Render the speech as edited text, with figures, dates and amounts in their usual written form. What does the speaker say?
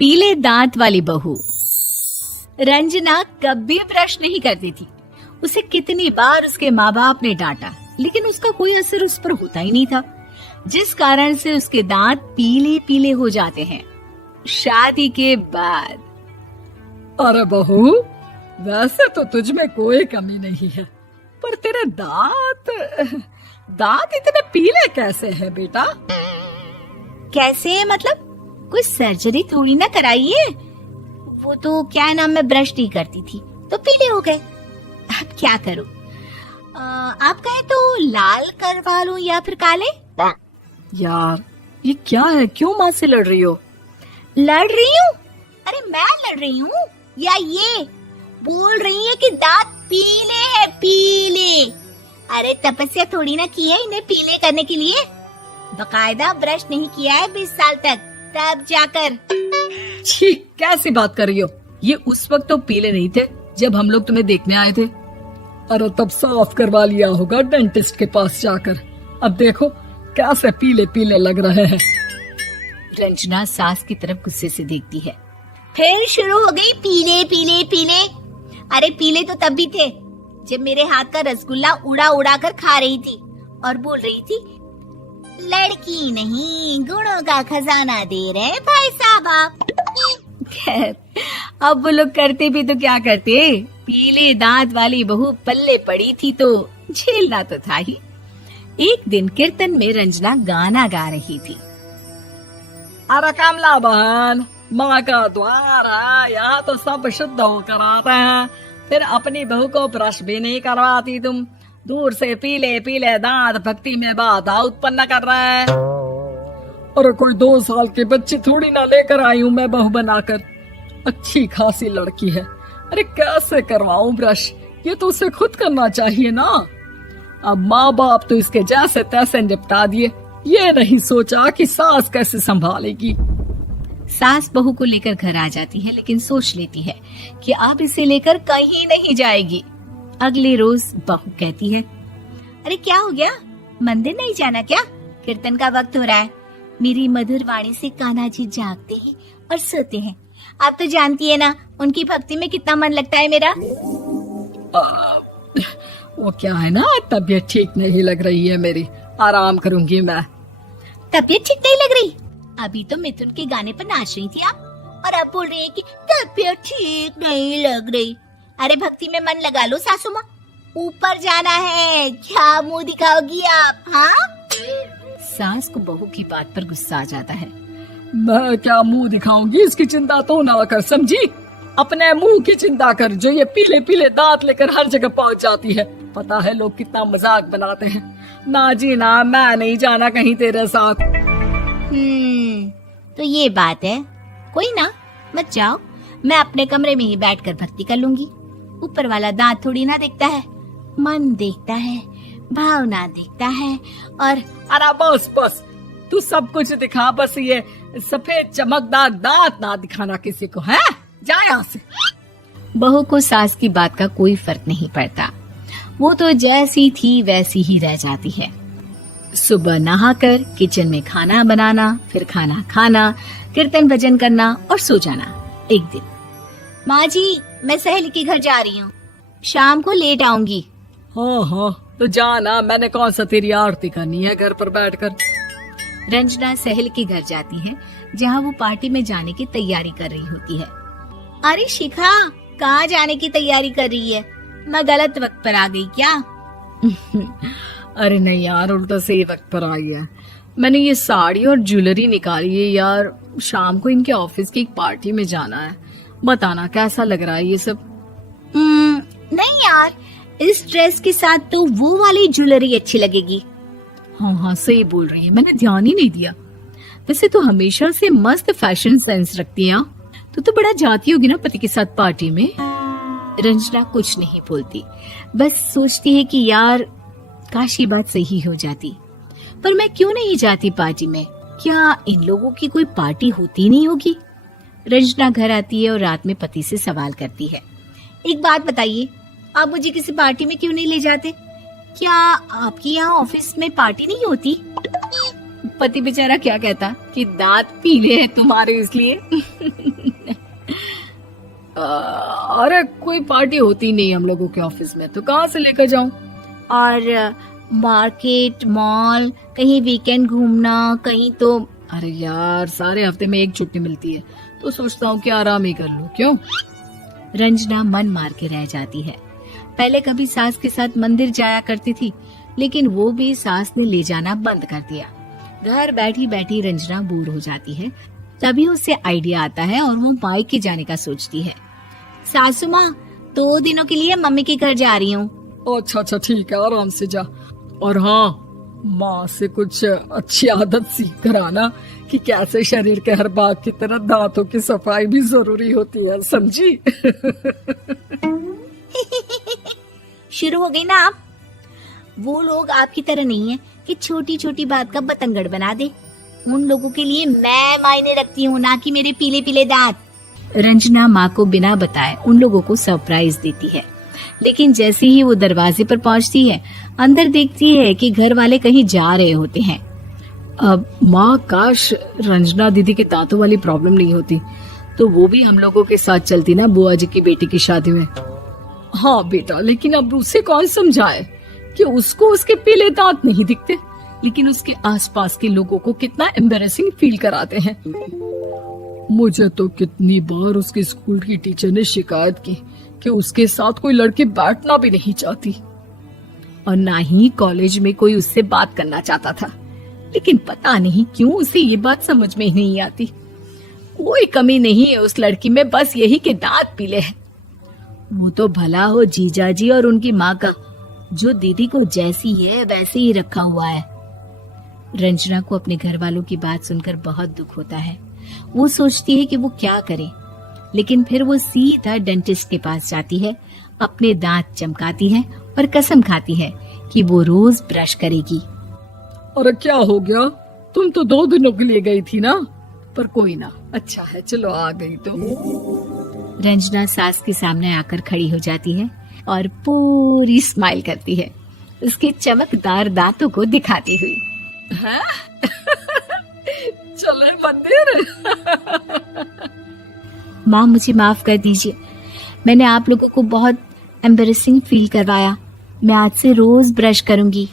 पीले दांत वाली बहू। रंजना कभी ब्रश नहीं करती थी। उसे कितनी बार उसके माँ बाप ने डांटा, लेकिन उसका कोई असर उस पर होता ही नहीं था, जिस कारण से उसके दांत पीले पीले हो जाते हैं। शादी के बाद। अरे बहू, वैसे तो तुझ में कोई कमी नहीं है, पर तेरे दांत इतने पीले कैसे हैं बेटा? कैसे मतलब? कोई सर्जरी थोड़ी ना कराई है। वो तो क्या नाम, मैं ब्रश नहीं करती थी तो पीले हो गए। अब क्या करूं? आप कहें तो लाल करवा लूं या फिर काले? यार ये क्या है, क्यों माँ से लड़ रही हो? लड़ रही हूँ? अरे मैं लड़ रही हूँ या ये बोल रही है कि दांत पीले हैं, पीले। अरे तपस्या थोड़ी ना की है इन्हें पीले करने के लिए। बकायदा ब्रश नहीं किया है 20 साल तक, तब जाकर। छी, कैसी बात कर रही हो? ये उस वक्त तो पीले नहीं थे जब हम लोग तुम्हें देखने आए थे। अरे तब साफ करवा लिया होगा डेंटिस्ट के पास जाकर। अब देखो कैसे पीले पीले लग रहे हैं। रंजना सास की तरफ गुस्से से देखती है। फिर शुरू हो गई पीले पीले पीले। अरे पीले तो तब भी थे जब मेरे हाथ का रसगुल्ला उड़ा उड़ा कर खा रही थी और बोल रही थी, लड़की नहीं गुणों का खजाना दे रहे भाई साहब आप। खैर, अब वो लोग करते भी तो क्या करते, पीले दांत वाली बहू पल्ले पड़ी थी तो झेलना तो था ही। एक दिन कीर्तन में रंजना गाना गा रही थी। अरे कमला बहन, माँ का द्वार है, यहाँ तो सब शुद्ध होकर आते हैं, फिर अपनी बहू को ब्रश भी नहीं करवाती तुम। दूर से पीले पीले दांत भक्ति में बाधा उत्पन्न कर रहे हैं। अरे कोई 2 साल के बच्चे थोड़ी ना लेकर आई हूँ मैं बहू बनाकर। अच्छी खासी लड़की है, अरे कैसे करवाऊं ब्रश? ये तो उसे खुद करना चाहिए ना। अब माँ बाप तो इसके जैसे तैसे निपटा दिए, ये नहीं सोचा कि सास कैसे संभालेगी। सास बहू को लेकर घर आ जाती है, लेकिन सोच लेती है कि अब इसे लेकर कहीं नहीं जाएगी। अगले रोज बहू कहती है, अरे क्या हो गया, मंदिर नहीं जाना क्या? कीर्तन का वक्त हो रहा है। मेरी मधुर वाणी से कान्हा जी जागते हैं और सोते हैं। आप तो जानती है ना उनकी भक्ति में कितना मन लगता है मेरा। वो क्या है ना, तबीयत ठीक नहीं लग रही है मेरी, आराम करूंगी मैं। तबीयत ठीक नहीं लग रही? अभी तो मिथुन के गाने पर नाच रही थी आप, और अब बोल रही है कि तबीयत ठीक नहीं लग रही। अरे भक्ति में मन लगा लो सासू माँ, ऊपर जाना है, क्या मुंह दिखाओगी आप? हाँ? सास को बहू की बात पर गुस्सा आ जाता है। मैं क्या मुंह दिखाऊंगी, इसकी चिंता तो ना कर, समझी? अपने मुंह की चिंता कर, जो ये पीले पीले दांत लेकर हर जगह पहुंच जाती है। पता है लोग कितना मजाक बनाते हैं। ना जी ना, मैं नहीं जाना कहीं तेरे साथ। तो ये बात है। कोई ना, मत जाओ, मैं अपने कमरे में ही बैठकर भक्ति कर लूंगी। ऊपर वाला दांत थोड़ी ना देखता है, मन देखता है, भावना देखता है। और अरे बस बस, तू सब कुछ दिखा, बस ये सफेद चमकदार दांत ना दिखाना किसी को, है? जा यहाँ से। बहू को सास की बात का कोई फर्क नहीं पड़ता, वो तो जैसी थी वैसी ही रह जाती है। सुबह नहाकर किचन में खाना बनाना, फिर खाना खाना, कीर्तन भजन करना और सो जाना। एक दिन, माँ जी मैं सहेली के घर जा रही हूँ, शाम को लेट आऊंगी। हाँ हाँ तो जाना, मैंने कौन सा तेरी आरती करनी है घर पर बैठकर। रंजना सहेली के घर जाती है, जहाँ वो पार्टी में जाने की तैयारी कर रही होती है। अरे शिखा, कहाँ जाने की तैयारी कर रही है? मैं गलत वक्त पर आ गई क्या? अरे नहीं यार, उल्टा सही वक्त पर आ गया। मैंने ये साड़ी और ज्वेलरी निकाली है यार, शाम को इनके ऑफिस की एक पार्टी में जाना है। बताना कैसा लग रहा है ये सब? नहीं यार, इस ड्रेस के साथ तो वो वाली ज्वेलरी अच्छी लगेगी। हाँ हाँ सही बोल रही है, मैंने ध्यान ही नहीं दिया। वैसे तो हमेशा से मस्त फैशन सेंस रखती है। तो बड़ा जाती होगी ना पति के साथ पार्टी में। रंजना कुछ नहीं बोलती, बस सोचती है कि यार काश ये बात सही हो जाती, पर मैं क्यों नहीं जाती पार्टी में? क्या इन लोगों की कोई पार्टी होती नहीं होगी? रंजना घर आती है और रात में पति से सवाल करती है, एक बात बताइए, आप मुझे किसी पार्टी में क्यों नहीं ले जाते? क्या आपकी यहाँ ऑफिस में पार्टी नहीं होती? पति बेचारा क्या कहता कि दांत पीले हैं तुम्हारे इसलिए। अरे कोई पार्टी होती नहीं हम लोगों के ऑफिस में, तो कहाँ से लेकर जाऊं? और मार्केट, मॉल, कहीं वीकेंड घूमना, कहीं तो। अरे यार सारे हफ्ते में एक छुट्टी मिलती है, तो सोचता हूँ कि आराम ही कर लूं। क्यों? रंजना मन मार के रह जाती है। पहले कभी सास के साथ मंदिर जाया करती थी, लेकिन वो भी सास ने ले जाना बंद कर दिया। घर बैठी बैठी रंजना बोर हो जाती है। तभी उसे आइडिया आता है और वो मायके जाने का सोचती है। सासू माँ, 2 दिनों के लिए मम्मी के घर जा रही हूँ। अच्छा ठीक है, आराम से जा। और हाँ, माँ से कुछ अच्छी आदत सीख कर आना कि कैसे शरीर के हर भाग की तरह दांतों की सफाई भी जरूरी होती है, समझी? शुरू हो गई ना आप। वो लोग आपकी तरह नहीं है कि छोटी छोटी बात का बतंगड़ बना दे। उन लोगों के लिए मैं मायने रखती हूँ, ना कि मेरे पीले पीले दांत। रंजना माँ को बिना बताए उन लोगों को सरप्राइज देती है, लेकिन जैसे ही वो दरवाजे पर पहुंचती है, अंदर देखती है कि घर वाले कहीं जा रहे होते हैं। अब माँ, काश रंजना दीदी के दांतों वाली प्रॉब्लम नहीं होती, तो वो भी हम लोगों के साथ चलती ना बुआ जी की बेटी की शादी में। हाँ बेटा, लेकिन अब उसे कौन समझाए कि उसको उसके पीले दांत नहीं दिखते, लेकिन उसके आसपास के लोगों को कितना एम्बैरेसिंग फील कराते हैं। मुझे तो कितनी बार उसके स्कूल की टीचर ने शिकायत की कि उसके साथ कोई लड़की बैठना भी नहीं चाहती, और ना ही कॉलेज में कोई उससे बात करना चाहता था। लेकिन पता नहीं क्यों उसे ये बात समझ में ही नहीं आती। कोई कमी नहीं है उस लड़की में, बस यही कि दांत पीले हैं। वो तो भला हो जीजा जी और उनकी माँ का, जो दीदी को जैसी है वैसे ही रखा हुआ है। रंजना को अपने घर वालों की बात सुनकर बहुत दुख होता है। वो सोचती है कि वो क्या करे, लेकिन फिर वो सीधा डेंटिस्ट के पास जाती है, अपने दांत चमकाती है और कसम खाती है कि वो रोज ब्रश करेगी। अरे क्या हो गया? तुम तो 2 दिनों के लिए गई थी ना। पर कोई ना, अच्छा है, चलो आ गई तो। रंजना सास के सामने आकर खड़ी हो जाती है और पूरी स्माइल करती है, उसके चमकदार दांतों को दिखाती हुई। हैं? चले मंदिर। माँ, मुझे माफ कर दीजिए, मैंने आप लोगों को बहुत एम्बैरेसिंग फील करवाया। मैं आज से रोज ब्रश करूंगी।